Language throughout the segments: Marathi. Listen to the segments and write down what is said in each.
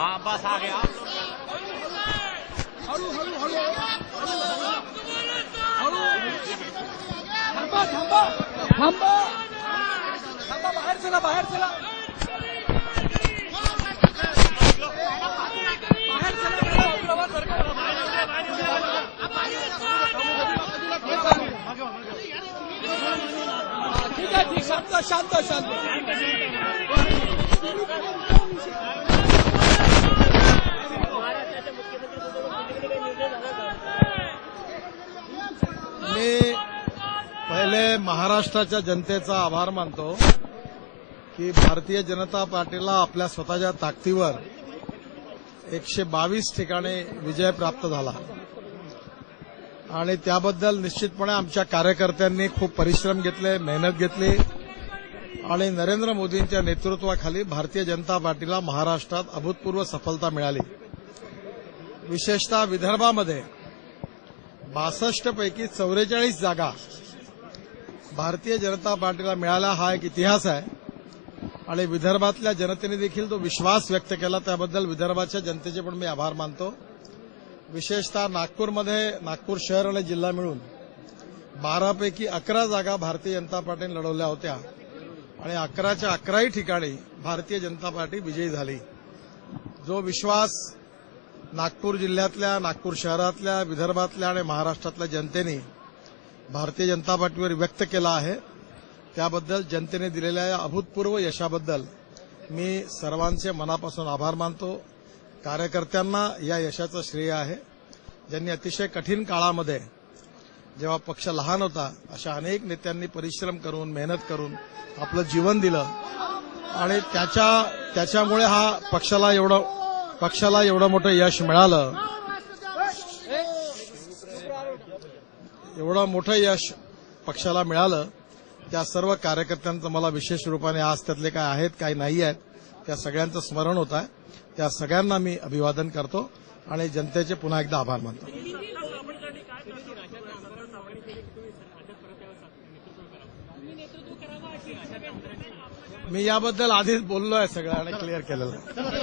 हाँ बस आ गया। थांबा थांबा थांबा थांबा, बाहेर चला बाहेर चला बाहेर चला। ठीक आहे ठीक, शांत शांत शांत। मी पहिले महाराष्ट्राच्या जनतेचा आभार मानतो की भारतीय जनता पार्टीला आपल्या स्वतःच्या ताकदीवर 122 ठिकाणी विजय प्राप्त झाला आणि त्याबद्दल निश्चितपणे आमच्या कार्यकर्त्यांनी खूप परिश्रम घेतले, मेहनत घेतली आणि नरेंद्र मोदींच्या नेतृत्वाखाली भारतीय जनता पार्टीला महाराष्ट्रात अभूतपूर्व सफलता मिळाली। विशेषतः विदर्भामध्ये 62 पैकी 44 जागा भारतीय जनता पार्टीला मिळाला, हा एक इतिहास आहे आणि विदर्भातल्या जनतेने देखील तो विश्वास व्यक्त केला, त्याबद्दल विदर्भाच्या जनतेचे पण मी आभार मानतो। विशेषतः नागपूरमध्ये नागपूर शहर आणि जिल्हा मिळून 12 पैकी 11 जागा भारतीय जनता पार्टीने लढवल्या होत्या आणि 11च्या 11ही ठिकाणी भारतीय जनता पार्टी विजयी झाली। जो विश्वास नागपूर जिल्ह्यातल्या, नागपूर शहरातल्या, विदर्भातल्या आणि महाराष्ट्रातल्या जनतेने भारतीय जनता पार्टीवर व्यक्त केला आहे, त्याबद्दल जनतेने दिलेल्या या अभूतपूर्व यशाबद्दल मी सर्वांचे मनापासून आभार मानतो। कार्यकर्त्यांना या यशाचं श्रेय आहे, ज्यांनी अतिशय कठीण काळामध्ये, जेव्हा पक्ष लहान होता, अशा अनेक नेत्यांनी परिश्रम करून, मेहनत करून आपलं जीवन दिलं आणि त्याच्यामुळे हा पक्षाला एवढं मोठं यश मिळालं। एवढं मोठं यश पक्षाला मिळालं, त्या सर्व कार्यकर्त्यांचं मला विशेष रूपाने आज त्यातले काय आहेत, काही नाही आहेत, त्या सगळ्यांचं स्मरण होत आहे। त्या सगळ्यांना मी अभिवादन करतो आणि जनतेचे पुन्हा एकदा आभार मानतो। मी याबद्दल आधीच बोललो आहे, सगळं आणि क्लिअर केलेलं आहे।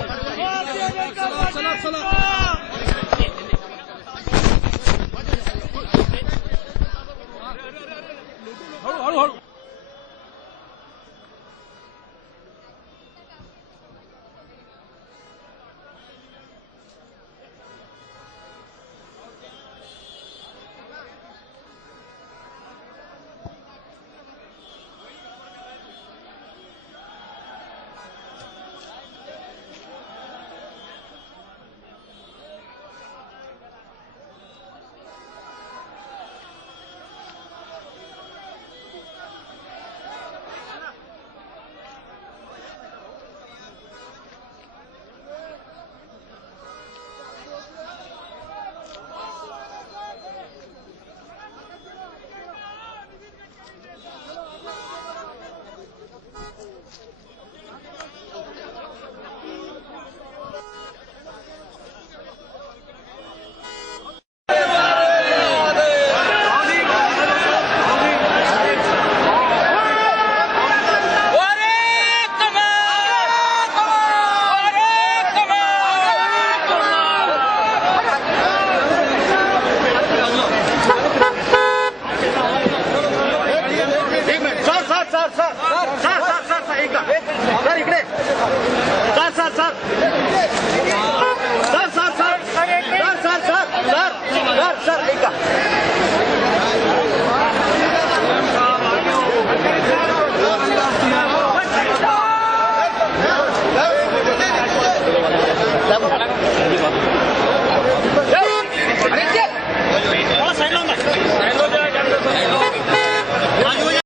सर इकडे सर